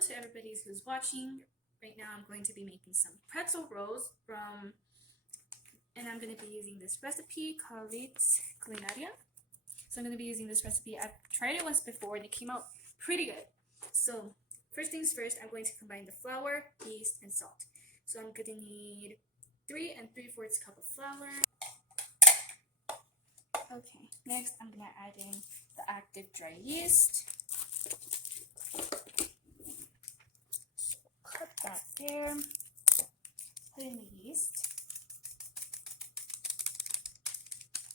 to everybody who's watching. Right now I'm going to be making some pretzel rolls and I'm going to be using this recipe called It's Culinaria. So I'm going to be using this recipe. I've tried it once before and it came out pretty good. So first things first, I'm going to combine the flour, yeast, and salt. So I'm going to need 3 3/4 cup of flour. Okay, next I'm going to add in the active dry yeast. Cut that there. Put in the yeast.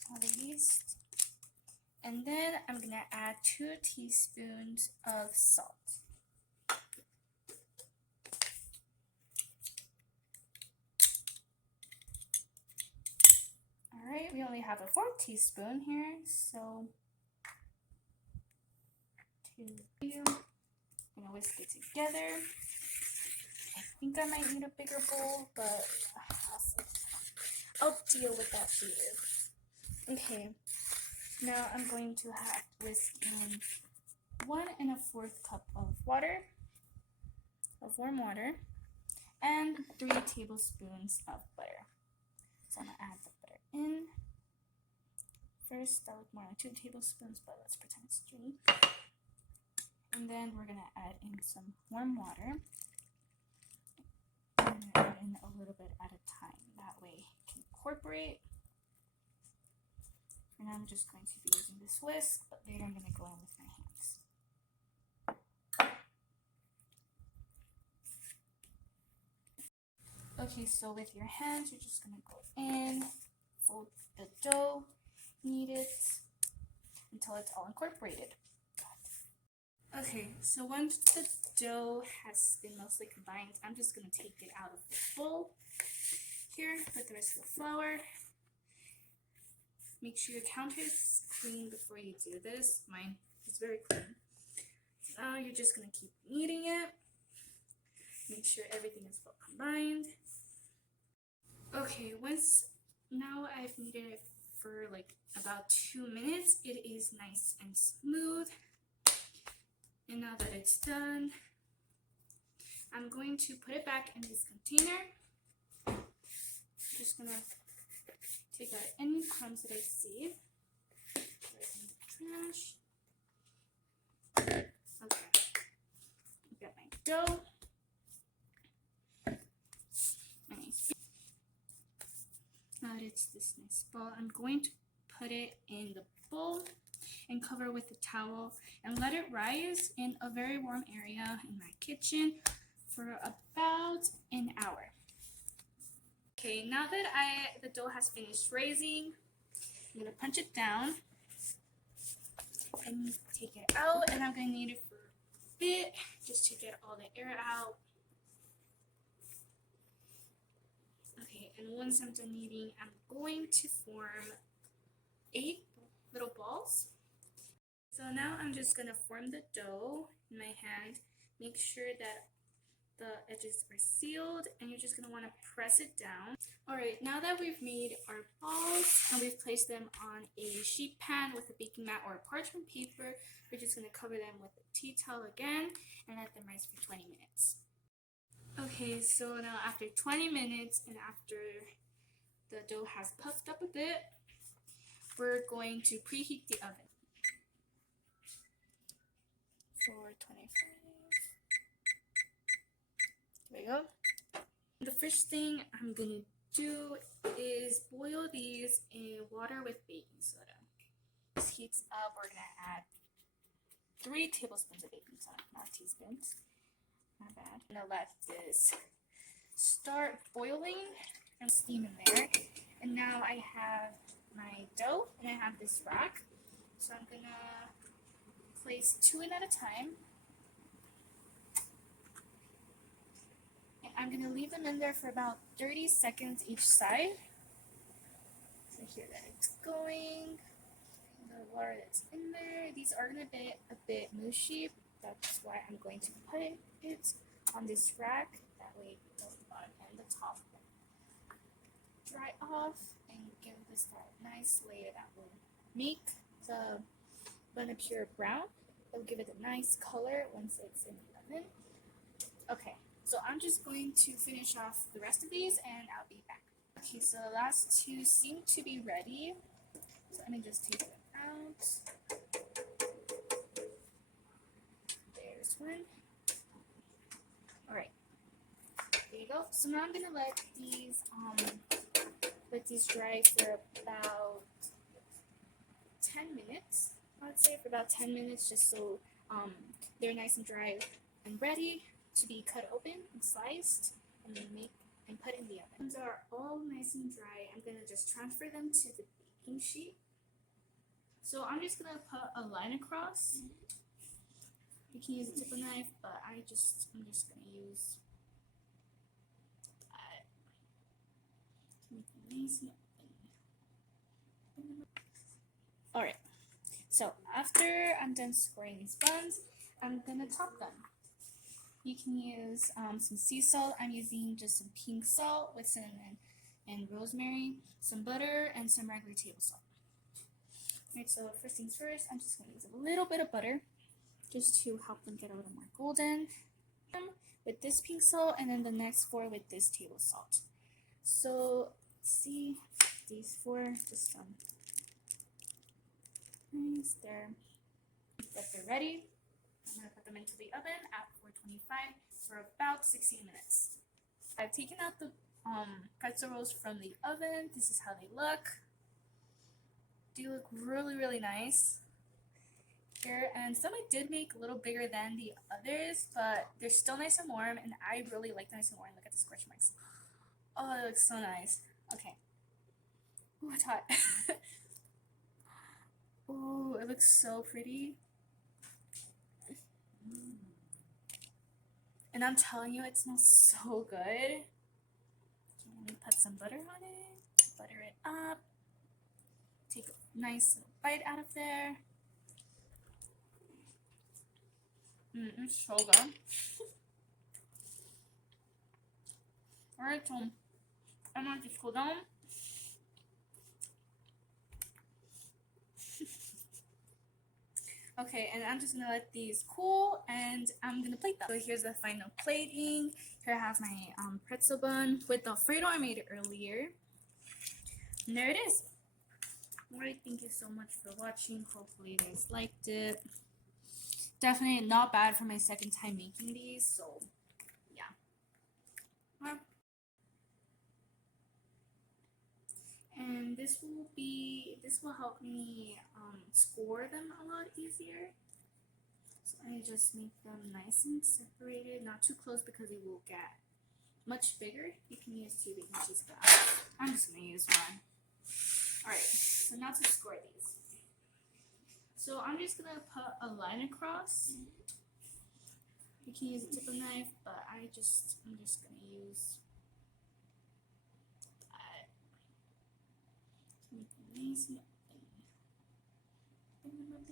All the yeast. And then I'm going to add 2 teaspoons of salt. Alright, we only have a 4th teaspoon here, so 2. I'm going to whisk it together. I think I might need a bigger bowl, but I'll deal with that later. Okay, now I'm going to have to whisk in 1 1/4 cup of water, of warm water, and 3 tablespoons of butter. So I'm going to add the butter in. First, that looked more like 2 tablespoons, but let's pretend it's 3. And then we're going to add in some warm water. I'm going to add in a little bit at a time. That way it can incorporate. And I'm just going to be using this whisk, but later I'm going to go in with my hands. Okay, so with your hands, you're just going to go in, fold the dough, knead it until it's all incorporated. Okay, so once the dough has been mostly combined, I'm just going to take it out of the bowl. Here, put the rest of the flour. Make sure your counter is clean before you do this. Mine is very clean. Now you're just going to keep kneading it. Make sure everything is well combined. Okay, now I've kneaded it for like about 2 minutes. It is nice and smooth. And now that it's done, I'm going to put it back in this container. I'm just going to take out any crumbs that I saved. Throw it in the trash. Okay. I've got my dough. Now that it's this nice ball, I'm going to put it in the bowl and cover with a towel and let it rise in a very warm area in my kitchen for about an hour. Okay, now that the dough has finished raising, I'm going to punch it down and take it out, and I'm going to knead it for a bit just to get all the air out. Okay, and once I'm done kneading, I'm going to form 8 little balls. So now I'm just going to form the dough in my hand. Make sure that the edges are sealed, and you're just going to want to press it down. Alright, now that we've made our balls and we've placed them on a sheet pan with a baking mat or a parchment paper, we're just going to cover them with a tea towel again and let them rise for 20 minutes. Okay, so now after 20 minutes and after the dough has puffed up a bit, we're going to preheat the oven for 25. There we go. The first thing I'm going to do is boil these in water with baking soda. This heats up, we're going to add 3 tablespoons of baking soda, not teaspoons. Not bad. I'm going to let this start boiling and steam in there. And now I have my dough and I have this rack. So I'm going to place 2 in at a time. And I'm going to leave them in there for about 30 seconds each side. So here that it's going. The water that's in there. These are going to be a bit mushy. That's why I'm going to put it on this rack. That way the bottom and the top dry off and give this that nice layer that will make the bun appear brown. It'll give it a nice color once it's in the oven. Okay, so I'm just going to finish off the rest of these and I'll be back. Okay, so the last two seem to be ready. So let me just take them out. There's one. Alright, there you go. So now I'm gonna let these dry for about 10 minutes. I would say for about 10 minutes, just so they're nice and dry and ready to be cut open and sliced and put in the oven. These are all nice and dry. I'm gonna just transfer them to the baking sheet. So I'm just gonna put a line across. You can use a tip of knife, but I'm just gonna use that to make it nice and open. Alright, so after I'm done scoring these buns, I'm gonna top them. You can use some sea salt. I'm using just some pink salt with cinnamon and rosemary, some butter, and some regular table salt. Alright, so first things first, I'm just going to use a little bit of butter just to help them get a little more golden with this pink salt, and then the next four with this table salt. So let's see, these four, just nice there. That they're ready, I'm going to put them into the oven at 425 for about 16 minutes. I've taken out the pretzel rolls from the oven. This is how they look. They look really, really nice here, and some I did make a little bigger than the others, but they're still nice and warm, and I really like them nice and warm. Look at the scorch marks. Oh, it looks so nice. Okay. Ooh, it's hot. Ooh, it looks so pretty. And I'm telling you, it smells so good. Okay, let me put some butter on it. Butter it up. Take a nice little bite out of there. It's so good. Alright, so I'm going to just cool down. Okay, and I'm just gonna let these cool, and I'm gonna plate them. So here's the final plating. Here I have my pretzel bun with the Alfredo I made earlier. And there it is. Alright, thank you so much for watching. Hopefully you guys liked it. Definitely not bad for my second time making these, so yeah. And this will help me score them a lot easier. So I just make them nice and separated, not too close because they will get much bigger. You can use 2 baking sheets, but I'm just gonna use one. Alright, so now to score these. So I'm just gonna put a line across. You can use a tip of knife, but I'm just gonna use that to make it nice and open them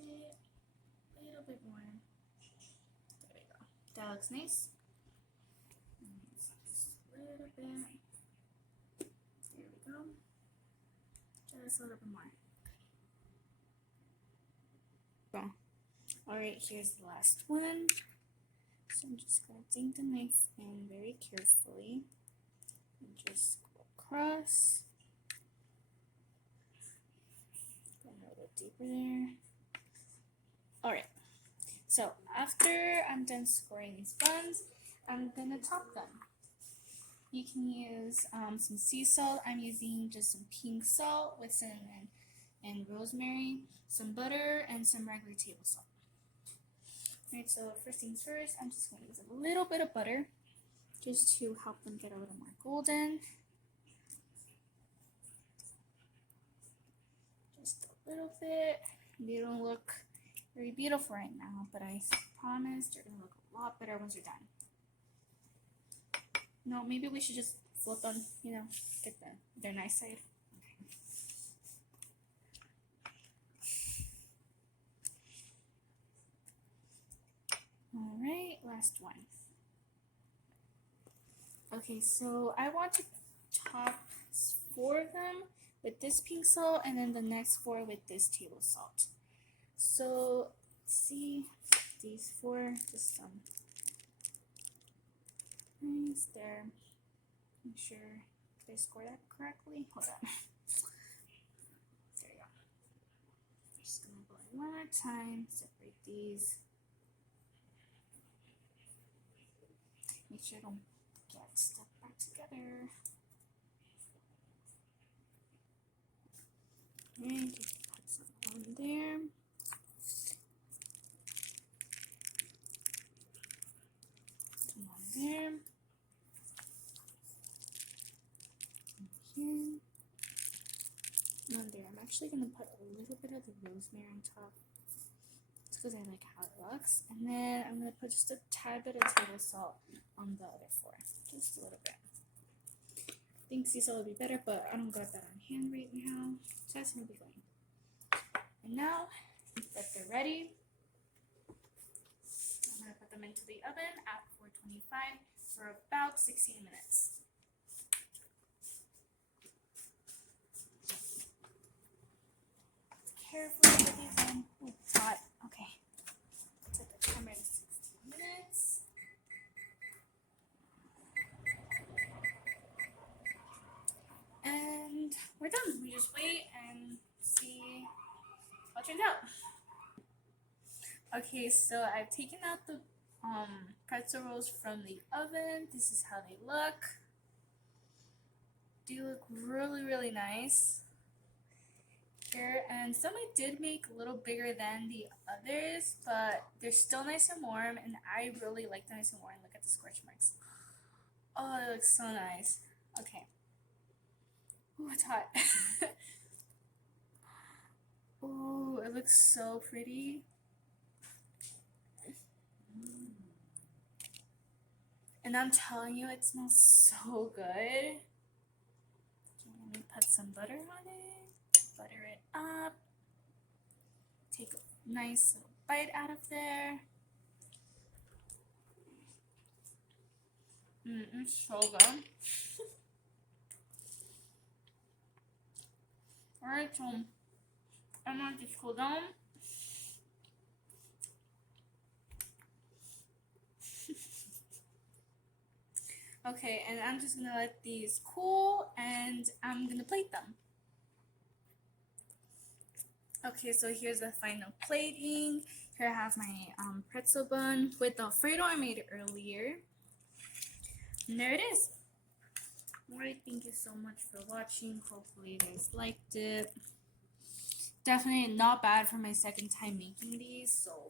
a little bit more. There we go. That looks nice. Just a little bit. There we go. Just a little bit more. Alright, here's the last one. So I'm just going to dink the knife in very carefully and just go across. Go a little bit deeper there. Alright, so after I'm done scoring these buns, I'm going to top them. You can use some sea salt. I'm using just some pink salt with cinnamon and rosemary, some butter, and some regular table salt. Alright, so first things first, I'm just going to use a little bit of butter just to help them get a little more golden. Just a little bit. They don't look very beautiful right now, but I promise they're going to look a lot better once they're done. No, maybe we should just flip them, get their nice side. Alright, last one. Okay, so I want to top 4 of them with this pink salt, and then the next 4 with this table salt. So, let's see, these 4, just almost there. Make sure, did I score that correctly? Hold on. There you go. Just gonna go in one more time, separate these. Make sure I don't get stuck back together. And just put some on there. Some on there. Here. On there. I'm actually gonna put a little bit of the rosemary on top. It's because I like how it looks. And then I'm gonna put just a tad bit of table salt on the other four. Just a little bit. I think sea salt would be better, but I don't got that on hand right now. So that's gonna be fine. And now that they're ready, I'm gonna put them into the oven at 425 for about 16 minutes. Carefully put these in. Oh, it's hot. Okay. Set the timer to 16 minutes. And we're done. We just wait and see how it turns out. Okay, so I've taken out the pretzel rolls from the oven. This is how they look. They look really, really nice. Here, and some I did make a little bigger than the others, but they're still nice and warm, and I really like them nice and warm. Look at the scorch marks. Oh, it looks so nice. Okay. Ooh, it's hot. Ooh, it looks so pretty. And I'm telling you, it smells so good. Okay, let me put some butter on it. Butter it up. Take a nice little bite out of there. It's so good. Alright, so I'm gonna just cool down. Okay, and I'm just gonna let these cool and I'm gonna plate them. Okay, so here's the final plating. Here I have my pretzel bun with the Alfredo I made earlier. And there it is. Alright, thank you so much for watching. Hopefully you guys liked it. Definitely not bad for my second time making these, so